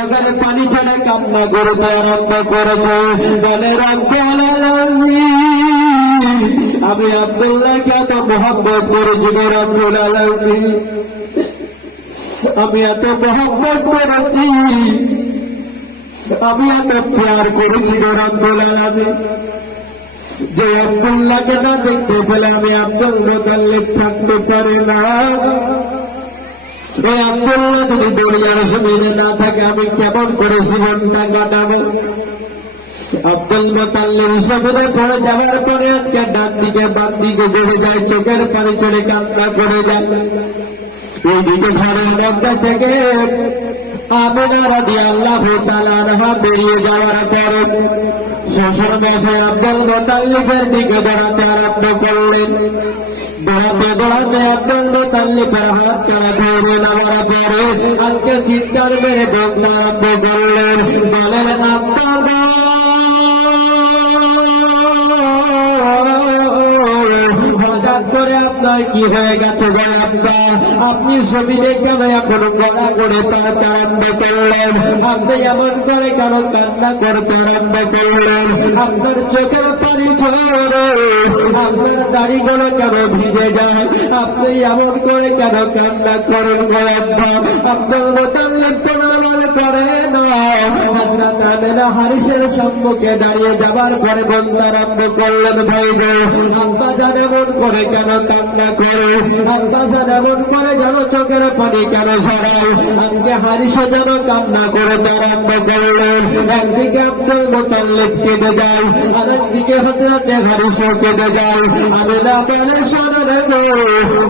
চোখের পানি ছেড়ে কান্না করতে আরম্ভ করেছে। বলে রব্বুল আলামিন, আমি আব্দুল্লাহকে এত মহব্বত করেছি গো রব্বুল আলামিন, আমি এত মহব্বত করেছি, আমি এত প্যার করেছি গো রব্বুল আলামিন, যে আব্দুল্লাহকে না দেখতে পেলে আমি আব্দুল মুতাল্লিব থাকতে পারি না। ওই আব্দুল্লাহ যদি দুনিয়ার জমিনে না থাকে আমি কেমন করে জীবনটা কাটাবো? আব্দুল মুতাল্লিব সবরে পড়ে যাওয়ার পরে আজকে ডান দিকে বাম দিকে ঘুরে যায়, চোখের পানি ছেড়ে কান্না করে যায়। ওইদিকে ঘরের মধ্যে থেকে আমিনা রাদিয়াল্লাহু তাআলা আনহা বেরিয়ে যাওয়ার পরে শ্বশুর মশাই আব্দুল মুতাল্লিবের দিকে দৌড়াতে আরম্ভ করলেন। দৌড়াতে দৌড়াতে আব্দুল মুতাল্লিবের হাত কাটা ধরে নেওয়ার পরে আজকে চিৎকার মেরে বলতে আরম্ভ করলেন, বলেন আব্বা হঠাৎ করে আপনার কি হয়ে গেছে গো আব্বা? আপনি জমিনে কেন এখন গড়া গড়ে তাড়াতে আরম্ভ করলেন? আপনি এমন করে কেন কান্না করতে আরম্ভ করলেন? আপনার চোখের পানি ঝরে, আপনার দাড়িগুলো কেন ভিজে যায়? আপনি এমন করে কেন কান্না করেন গো আব্বা? আব্দুল মুতাল্লিব কোনো আমল করে না। হযরত আমিনা হারিসের সম্মুখে দাঁড়িয়ে যাবার পরে বলতে আরম্ভ করলেন, ভাই গো আব্বা জান এমন করে কেন কান্না করে? আব্বা জান এমন করে যেন চোখের পানি কেন ঝরায়? আজকে হারিসে যেন কান্না করে আরম্ভ করলেন। একদিকে আব্দুল মুতাল্লিব কেঁদে যায়, আরেকদিকে হযরত হারিসও কেঁদে যায়। আমিনা বলে, শোনেন গো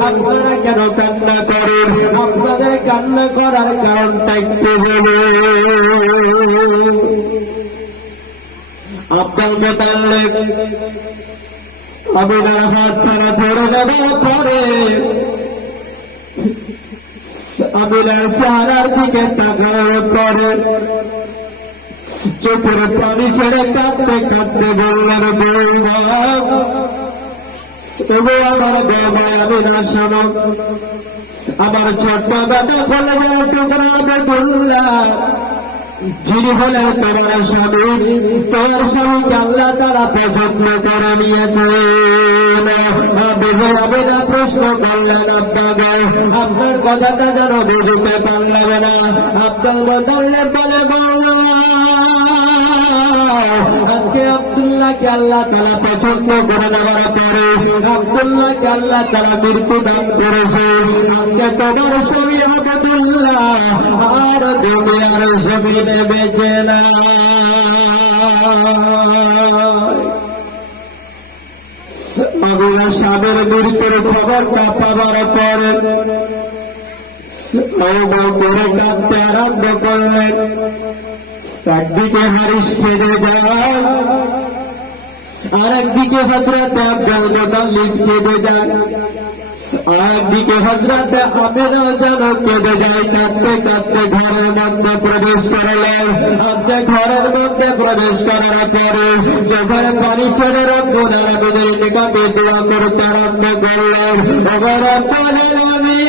আপনারা কেন কান্না করেন? আপনাদের কান্না করার কারণটা একটু বলুন। আব্দুল মুতাল্লিব আমিনার হাত খানা ধরে নেওয়ার পরে আমিনার চেহারার দিকে তাকানোর পরে চোখের পানি ছেড়ে কাঁদতে কাঁদতে বললেন, বৌমা তবু আমার বাবা আমিনার সামনে আমার ছোট্ট বেটা বলে যেন টুকরা আব্দুল্লাহ, যিনি হলেন তোমার স্বামী, তোমার স্বামীকে আল্লাহ তাআলা পছন্দ করে নিয়েছেন। আমিনা প্রশ্ন করলেন, আব্বা গো আপনার কথাটা যেন বুঝতে পারলাম না। আব্দুল মুতাল্লিব বলে, আজকে আব্দুল্লাহকে আল্লাহ তাআলা পছন্দ করে নেওয়ার পরে আব্দুল্লাহকে আল্লাহ তাআলা মৃত্যু দান করেছে। আজকে তোমার স্বামী আব্দুল্লাহ আর দুনিয়ার জমিনে বেঁচে না। আমিনা স্বামীর মৃত্যুর খবরটা পাওয়ার পরে করে কাঁদতে আরম্ভ করলেন। একদিকে হারিস কেঁদে যায়, আর একদিকে হযরত আব্দুল মুতাল্লিব কেঁদে যায়, আর একদিকে হযরত আমিনা যেন কেঁদে যায়। কাঁদতে কাঁদতে ঘরের মধ্যে প্রবেশ করলেন। আজকে ঘরের মধ্যে প্রবেশ করার পরে চোখের পানি ছেড়ে রব্বুল আলামিনের নিকটে দোয়া করতে আরম্ভ করলেন, রব্বুল আলামিন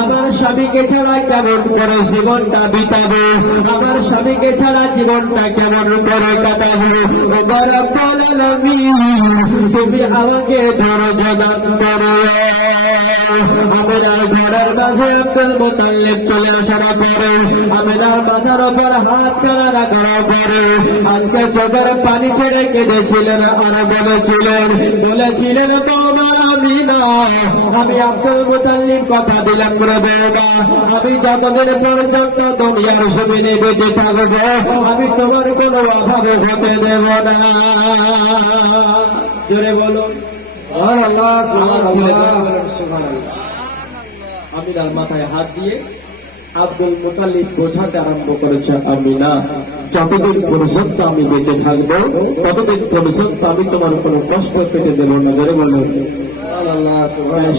আমার স্বামীকে ছাড়া কেমন করে জীবনটা বিতাবো? আমার স্বামীকে ছাড়া জীবনটা কেমন করে কাটাবো? রব্বুল আলামিন তুমি আমাকে ধৈর্য দান করো। আমিনার ঘরের মাঝে আব্দুল মুতাল্লিব চলে আসার পরে আমিনার মাথার উপর হাত কানা রাখার পরে আজকে চোখের পানি ছেড়ে কেঁদেছিলেন আর বলেছিলেন বৌমা আমিনা, আমি আব্দুল মুতাল্লিব কথা দিলাম রে বৌমা, আমি যতদিন পর্যন্ত দুনিয়ার জমিনে বেঁচে থাকবো আমি তোমার কোনো অভাবে হতে দেব না। জোরে বলো আমিনার মাথায় হাত দিয়ে আব্দুল মুতাল্লিব বোঝাতে আরম্ভ করেছে, আমিনা যতদিন পর্যন্ত আমি বেঁচে থাকবো ততদিন পর্যন্ত আমি তোমার কোনো কষ্ট পেতে দেব না। জোরে বলো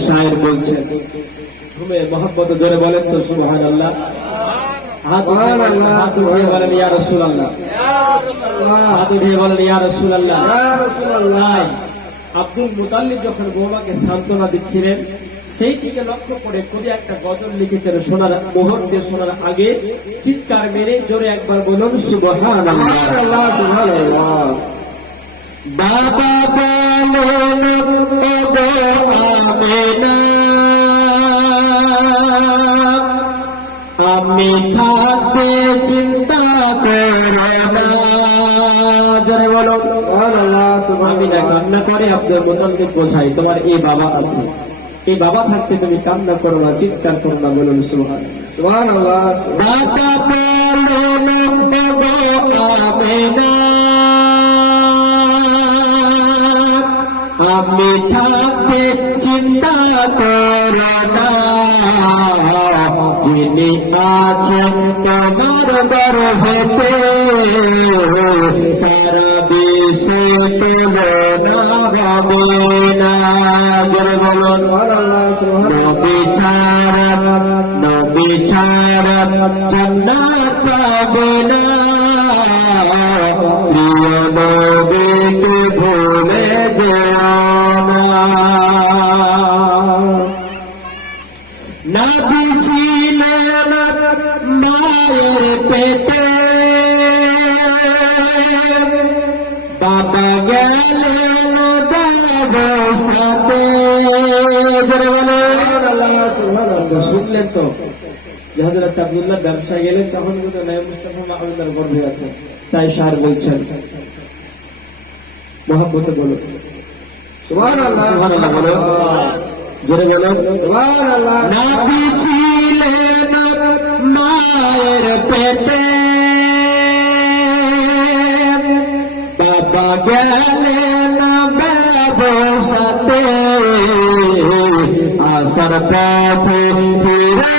শায়ের বলছেন, ঘুমে মোহাম্মদ জোরে বলেন তো সুবহানাল্লাহ। হাত উঠিয়ে বলেন ইয়া রাসূলুল্লাহ, হাত উঠিয়ে বলেন ইয়া রাসূলুল্লাহ। আব্দুল মুতাল্লিব যখন বৌমাকে সান্ত্বনা দিচ্ছিলেন সেইটিকে লক্ষ্য করে কবি একটা গজল লিখেছেন, শোনার মুহূর্তে শোনার আগে চিৎকার মেরে জোরে একবার বলুন সুবহানাল্লাহ। বাবা বলেন ওগো আমিনা, আমি থাকতে চিন্তা করো না। জোরে বলো আমিনা কান্না করে আপনার মোতামকে বোঝাই, তোমার এই বাবা আছে, এই বাবা থাকতে তুমি কান্না করো না, চিৎকার করো না, বলুন সুবহানাল্লাহ। বাবা বলেন ওগো আমিনা, আমি থাকতে চিন্তা করো না, যিনি আছেন তোমার গর্ভেতে সারা বিশ্বে তুলনা হবে না। নবী ছাড়া জান্নাত পাবে না, প্রিয় নবীকে ভুলে যেও না। নবী ছিলেন মায়ের পেটে, বাবা গেলেন বাবার সাথে। শুনলেন তো যে হযরত আব্দুল্লাহ ব্যবসায় গেলেন, তখন কিন্তু নয় মুস্তাফা মাহমুদার গর্ভে আছে, তাই সার বলছেন মহব্বতে বলো সুবহানাল্লাহ, সুবহানাল্লাহ বলো, জোরে বলো সুবহানাল্লাহ। নবী ছিলেন মায়ের পেটে, বাবা গেলেন বাবার সাথে, আসার পথে ফিরে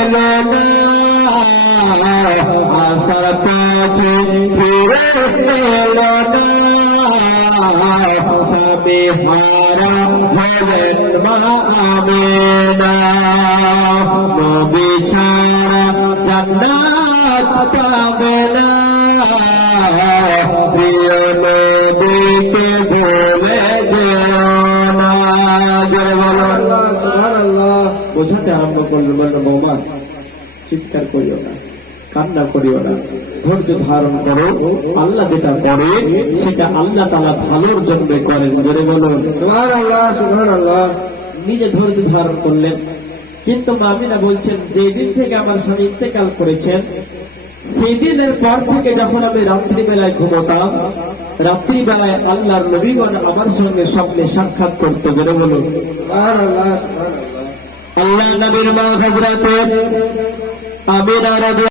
এলো না, আসার পথে ফিরে এলো না, স্বামী হারা হলেন মা আমিনা, নবী ছাড়া জান্নাত পাবে না, প্রিয় নবীকে ভুলে যেও না। বোঝাতে আরম্ভ করলো, বললো বৌমা চিৎকার করিও না, কান্না করিও না, ধৈর্য ধারণ করো, আল্লাহ যেটা করে সেটা আল্লাহ তাআলা ভালোর জন্য করেন। জোরে বলো সুবহানাল্লাহ, সুবহানাল্লাহ। নিজে ধৈর্য ধারণ করলেন, কিন্তু আমিনা বলছেন যেদিন থেকে আমার স্বামী ইন্তেকাল করেছেন, সেদিনের পর থেকে যখন আমি রাত্রিবেলায় ঘুমোতাম, রাত্রিবেলায় আল্লাহর নবীগণ আমার সঙ্গে স্বপ্নে সাক্ষাৎ করতে। জোরে বলো সুবহানাল্লাহ, সুবহানাল্লাহ। আল্লাহ নবীর মা হযরত আমিনা